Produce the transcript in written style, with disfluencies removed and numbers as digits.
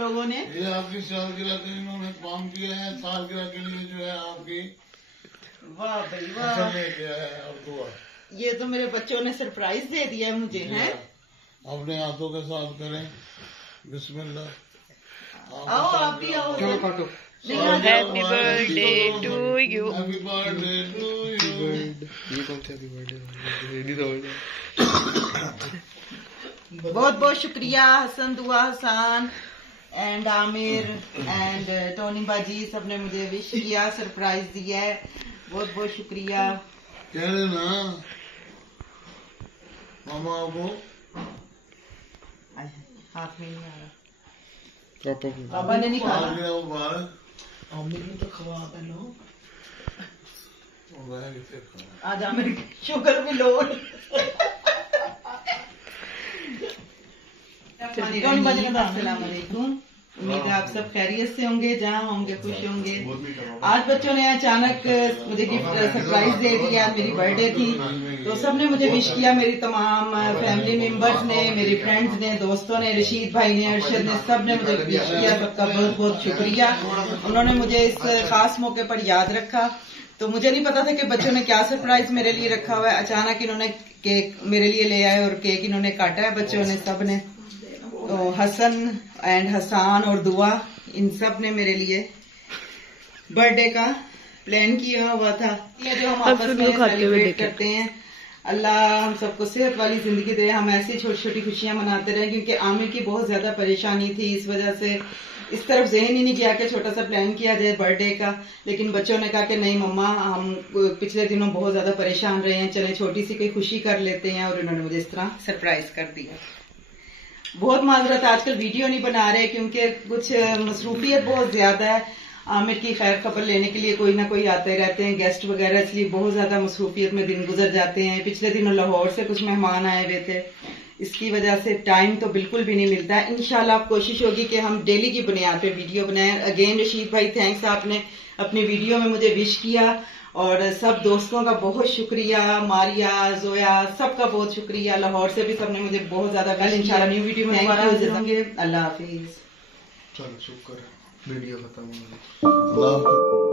लोगों ने। ये आपकी सालगिरह के इन्होंने काम किया है, सालगिरह के लिए जो है आपकी वाह भाई वाह, किया है। और दुआ ये तो मेरे बच्चों ने सरप्राइज दे दिया है मुझे है। अपने हाथों के साथ करें बिस्मिल्लाह। आओ आप भी आओ। चलो काटो। Happy birthday to you. Happy birthday to you. ये कौन सा हैप्पी बर्थडे? रेडी तो हो जाए। बहुत बहुत शुक्रिया Hasan, Dua, Hasan and Aamir and Tony बाजी, सबने मुझे विश किया, सरप्राइज दिया है। बहुत बहुत शुक्रिया। कह रहे ना मामा को हाथ में नहीं आ रहा, पापा पापा ने नहीं खाना। सालगिरह मुबारक। आमिर ने तो खवा पहलो। मैं किसे खाऊं? आज आमिर की शुगर भी लो। अस्सलामुअलैकुम, उम्मीद है आप सब खैरियत से होंगे, जहाँ होंगे खुश होंगे। आज बच्चों ने अचानक मुझे गिफ्ट सरप्राइज दे दिया। मेरी बर्थडे थी तो सबने मुझे विश किया, मेरी तमाम फैमिली मेंबर्स ने, मेरी फ्रेंड्स ने, दोस्तों ने, रशीद भाई ने, अरशद ने, सब ने मुझे विश किया। सबका बहुत बहुत शुक्रिया। उन्होंने मुझे इस खास मौके पर याद रखा। तो मुझे नहीं पता था कि बच्चों ने क्या सरप्राइज मेरे लिए रखा हुआ है। अचानक इन्होंने केक मेरे लिए ले आए और केक इन्होंने काटा है बच्चों ने, सब ने। तो हसन एंड हसान और दुआ, इन सब ने मेरे लिए बर्थडे का प्लान किया हुआ था। ये जो हम आपस में सेलिब्रेट करते हैं, अल्लाह हम सबको सेहत वाली जिंदगी दे, हम ऐसी छोटी छोटी खुशियां मनाते रहे। क्योंकि आमिर की बहुत ज्यादा परेशानी थी, इस वजह से इस तरफ ज़हन ही नहीं किया कि छोटा सा प्लान किया जाए बर्थडे का। लेकिन बच्चों ने कहा कि नहीं मम्मा, हम पिछले दिनों बहुत ज्यादा परेशान रहे हैं, चले छोटी सी कोई खुशी कर लेते हैं। और इन्होंने मुझे इस तरह सरप्राइज कर दिया। बहुत माजरत, आजकल वीडियो नहीं बना रहे क्योंकि कुछ मसरूफियत बहुत ज्यादा है। आमिर की खैर खबर लेने के लिए कोई ना कोई आते रहते हैं, गेस्ट वगैरह, इसलिए बहुत ज्यादा मसरूफियत में दिन गुजर जाते हैं। पिछले दिनों लाहौर से कुछ मेहमान आए हुए थे, इसकी वजह से टाइम तो बिल्कुल भी नहीं मिलता है। इंशाल्लाह कोशिश होगी कि हम डेली की बुनियाद पे वीडियो बनाएं। अगेन रशीद भाई थैंक्स, आपने अपनी वीडियो में मुझे विश किया। और सब दोस्तों का बहुत शुक्रिया, मारिया, जोया, सबका बहुत शुक्रिया। लाहौर से भी सबने मुझे बहुत ज्यादा विश। इंशाल्लाह न्यू वीडियो में दोबारा हाजिर होंगे। अल्लाह हाफिज। चलो शुक्र, वीडियो खत्म हो गई। अल्लाह